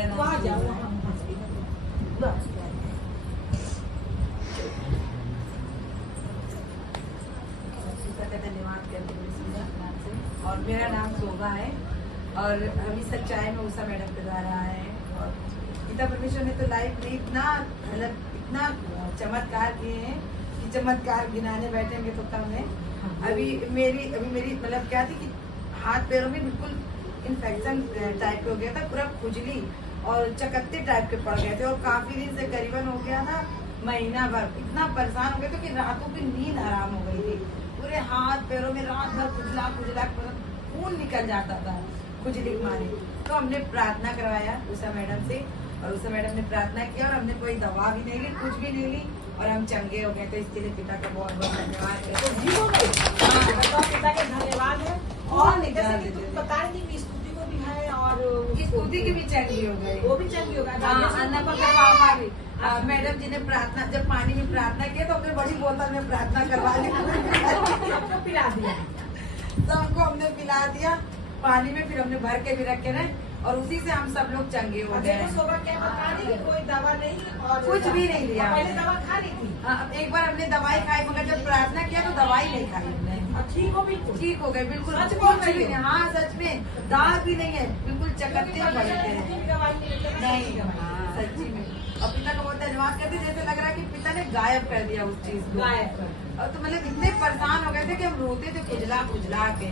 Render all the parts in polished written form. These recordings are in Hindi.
हमारा नाम वहाँ जाओ धन्यवाद करते हैं। और मेरा नाम शोभा है और हम इस सच्चाई में उषा मैडम के द्वारा आए हैं। और गीता परमेश्वर ने तो लाइफ में इतना मतलब इतना चमत्कार किए हैं कि चमत्कार गिनाने बैठेंगे तो कम है। अभी मेरी मतलब क्या थी कि हाथ पैरों में बिल्कुल इन्फेक्शन टाइप हो गया था, पूरा खुजली और चकत्ते टाइप के पड़ गए थे और काफी दिन से करीबन हो गया था महीना भर। इतना परेशान हो गया था कि रातों की नींद हराम हो गई थी। पूरे हाथ पैरों में रात भर खुजला खुजला खून निकल जाता था खुजली के मारे। तो हमने प्रार्थना करवाया उषा मैडम से और उषा मैडम ने प्रार्थना किया और हमने कोई दवा भी नहीं ली, कुछ भी नहीं ली और हम चंगे हो गए। तो इसके लिए पिता का बहुत बहुत धन्यवाद है। पिता का धन्यवाद है। और जैसे कि तुम बता रही थी स्तुति को भी है और स्तुति की भी चंगी हो गई, वो भी चंगी होगा। मैडम जी ने प्रार्थना जब पानी में प्रार्थना किया तो हमने बड़ी बोतल में प्रार्थना करवा ली, पिला दिया, सबको हमने पिला दिया पानी में। फिर हमने भर के भी रखे रहे और उसी से हम सब लोग चंगे हो गए। क्या बता रही कोई दवा नहीं और कुछ भी नहीं लिया। पहले दवा खा ली थी। एक बार हमने दवाई खाई मगर जब प्रार्थना किया तो दवाई नहीं खाई हमने। ठीक हो बिल्कुल, ठीक हो गए बिल्कुल। सच कुछ भी नहीं, हाँ सच में दाग भी नहीं है, बिल्कुल चकत्ते पड़े थे। नहीं सच्ची में। और पिता का बहुत धन्यवाद करते, जैसे लग रहा है कि पिता ने गायब कर दिया उस चीज को। और तो मतलब इतने परेशान हो गए थे कि हम रोते थे खुजला खुजला के,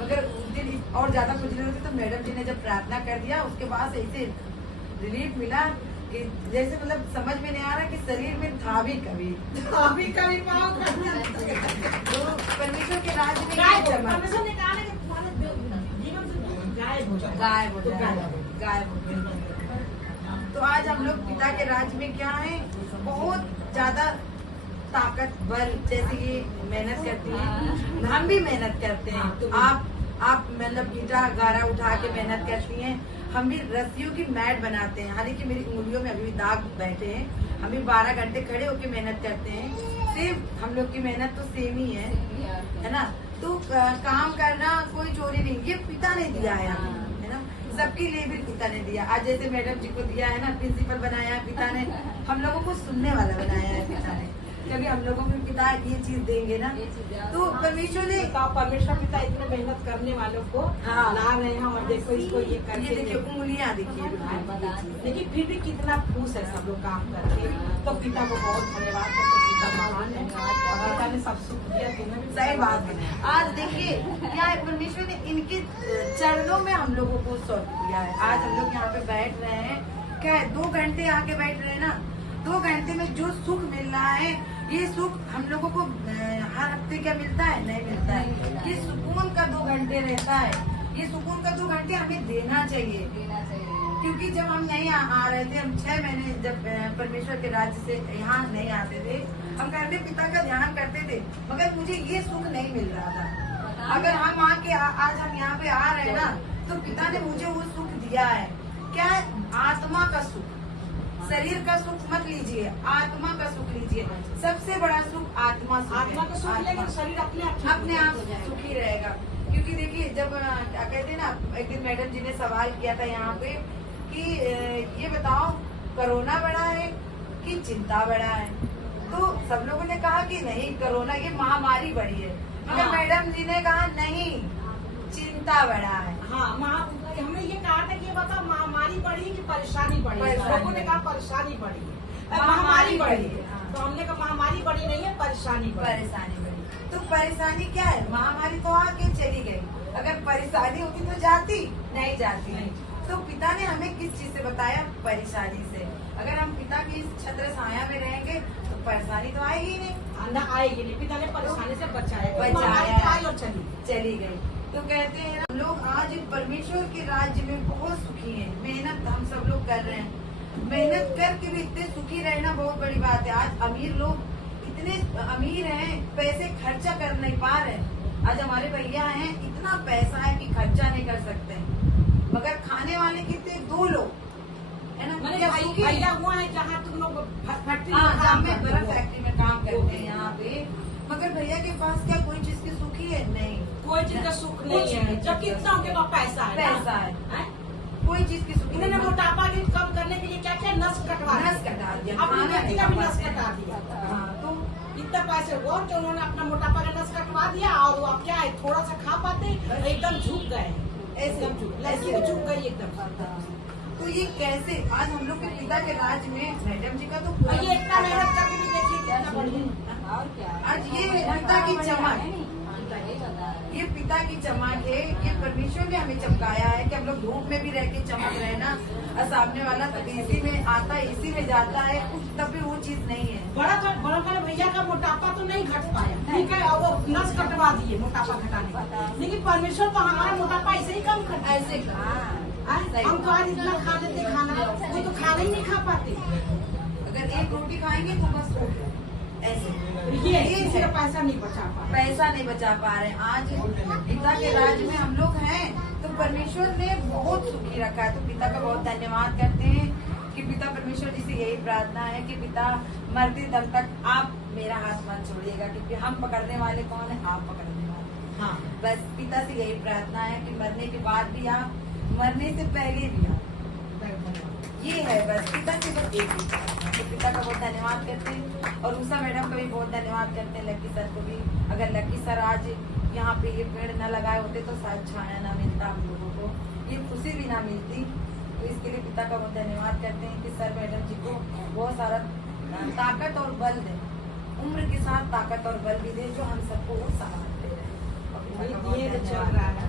मगर उस दिन और ज्यादा खुजले होते। तो मैडम जी ने जब प्रार्थना कर दिया उसके बाद ऐसे रिलीफ मिला कि जैसे मतलब समझ में नहीं आ रहा कि शरीर में था भी कभी पाँव तो परमेश्वर के राज्य में गायब हो गया। तो आज हम लोग पिता के राज्य में क्या है, बहुत ज्यादा ताकतवर, जैसे कि मेहनत करती हैं, हम भी मेहनत करते हैं। आप मतलब ईटा गारा उठा के मेहनत करती हैं, हम भी रस्सियों की मैट बनाते हैं। हालांकि मेरी उंगलियों में अभी भी दाग बैठे हैं, हम भी 12 घंटे खड़े होकर मेहनत करते हैं। सेम हम लोग की मेहनत तो सेम ही है ना। तो काम करना कोई चोरी नहीं, ये पिता ने दिया है हमें, है ना। सबके लिए भी पिता ने दिया। आज जैसे मैडम जी को दिया है ना, प्रिंसिपल बनाया है पिता ने, हम लोगों को सुनने वाला बनाया है पिता ने। कभी हम लोगों को पिता ये चीज देंगे ना, तो परमेश्वर ने परमेश्वर पिता इतने मेहनत करने वालों को ला रहे हैं। और देखो इसको ये करके देखिए उंगलियां देखिए, लेकिन फिर भी कितना खुश है सब लोग काम करके। तो पिता को बहुत धन्यवाद करते, पिता महान है और पिता ने सब सुख दिया। तुम्हें भी सही बात है। आज देखिए क्या है, परमेश्वर ने इनके चरणों में हम लोगों को सौंप दिया है। आज हम लोग यहाँ पे बैठ रहे हैं, क्या है 2 घंटे आके बैठ रहे हैं ना, 2 घंटे में जो सुख मिल रहा है, ये सुख हम लोगों को हर हफ्ते क्या मिलता है, नहीं मिलता है। ये सुकून का 2 घंटे रहता है, ये सुकून का 2 घंटे हमें देना चाहिए। क्योंकि जब हम नहीं आ रहे थे, हम 6 महीने जब परमेश्वर के राज्य से यहाँ नहीं आते थे, हम घर में पिता का ध्यान करते थे, मगर मुझे ये सुख नहीं मिल रहा था। अगर हम आके आज हम यहाँ पे आ रहे हैं ना, तो पिता ने मुझे वो सुख दिया है। क्या है? आत्मा का सुख। शरीर का सुख मत लीजिए, आत्मा का सुख लीजिए। सबसे बड़ा सुख आत्मा सुख है। आत्मा का सुख लेकिन शरीर अपने आप सुखी रहेगा। क्योंकि देखिए जब कहते हैं ना, एक दिन मैडम जी ने सवाल किया था यहाँ पे कि ये बताओ कोरोना बड़ा है कि चिंता बड़ा है। तो सब लोगों ने कहा कि नहीं, कोरोना ये महामारी बड़ी है। मगर मैडम जी ने कहा नहीं, चिंता बड़ा है। हमने ये कहा था कि ये बताओ महामारी बढ़ी कि परेशानी बढ़ी। लोगों ने कहा परेशानी बढ़ी है, महामारी बढ़ी है। तो हमने कहा महामारी बढ़ी नहीं है, परेशानी बढ़ी। तो परेशानी क्या है, महामारी तो आके चली गई, अगर परेशानी होती तो जाती नहीं जाती। तो पिता ने हमें किस चीज से बताया, परेशानी से। अगर हम पिता की छत्र छाया में रहेंगे तो परेशानी तो आएगी नहीं, आएगी नहीं। पिता ने परेशानी से बचाया और चली गई। तो कहते हैं हम लोग आज परमेश्वर के राज्य में बहुत सुखी हैं। मेहनत हम सब लोग कर रहे हैं, मेहनत करके भी इतने सुखी रहना बहुत बड़ी बात है। आज अमीर लोग इतने अमीर हैं, पैसे खर्चा कर नहीं पा रहे। आज हमारे भैया हैं, इतना पैसा है कि खर्चा नहीं कर सकते, मगर खाने वाले कितने 2 लोग है ना। भैया हुआ है जहाँ तुम लोग फैक्ट्री में काम करते हैं यहाँ पे, मगर भैया के पास क्या कोई चीज की सुखी है? नहीं, कोई चीज का सुख नहीं है। जब कितना उनके पास पैसा है, कोई चीज की सुख। उन्होंने मोटापा नस कटवा नस कटा दिया, अपनी खाना बेटी नहीं का भी खा नस पाते। कटा दिया। हाँ, तो इतना पैसे हुआ कि उन्होंने अपना मोटापा का नस कटवा दिया और वो अब क्या है थोड़ा सा खा पाते एकदम झुक गए, एकदम झुक, लड़की भी झुक गई एकदम। तो ये कैसे आज हम लोग के पिता के राज में मैडम जी का तो और ये इतना मेहनत करके भी देखिए कितना बढ़िया। और क्या, आज ये पिता की चमक, ये पिता की चमक है, ये परमेश्वर ने हमें चमकाया है कि हम लोग धूप में भी रह के चमक रहे ना, और सामने वाला तब इसी में आता है इसी में जाता है, तब भी वो चीज नहीं है। बड़ा भैया का मोटापा तो नहीं घट पाया, ठीक है, और वो नस कटवा दिए मोटापा घटाने का, लेकिन परमेश्वर तो हमारा मोटापा ऐसे ही कम करता है। ऐसे हम तो आज इतना खा लेते खाना, वो तो खाना ही नहीं खा पाते। अगर एक रोटी खाएंगे तो बस हो गया। ऐसे ये किसी का पैसा नहीं बचा पा रहे। पैसा नहीं बचा पा रहे। आज पिता के राज में हम लोग हैं तो परमेश्वर ने बहुत सुखी रखा है, तो पिता का बहुत धन्यवाद करते हैं कि पिता परमेश्वर जी से यही प्रार्थना है कि पिता मरते दम तक आप मेरा हाथ मत छोड़िएगा, क्योंकि हम पकड़ने वाले कौन है, आप पकड़ने वाले। हाँ, बस पिता से यही प्रार्थना है कि मरने के बाद भी आप, मरने से पहले भी आप, ये है बस पिता से बस एक ही प्रार्थना। तो पिता का बहुत धन्यवाद करते हैं और उषा मैडम का भी बहुत धन्यवाद करते हैं, लक्की सर को भी। अगर लक्की सर आज यहाँ पे ये पेड़ न लगाए होते तो शायद छाया ना मिलता हम लोगों को, ये खुशी भी ना मिलती। तो इसके लिए पिता का बहुत धन्यवाद करते हैं कि सर मैडम जी को बहुत सारा ताकत और बल दे, उम्र के साथ ताकत और बल भी दे, जो हम सबको वो संभालते रहे। ये चल रहा है।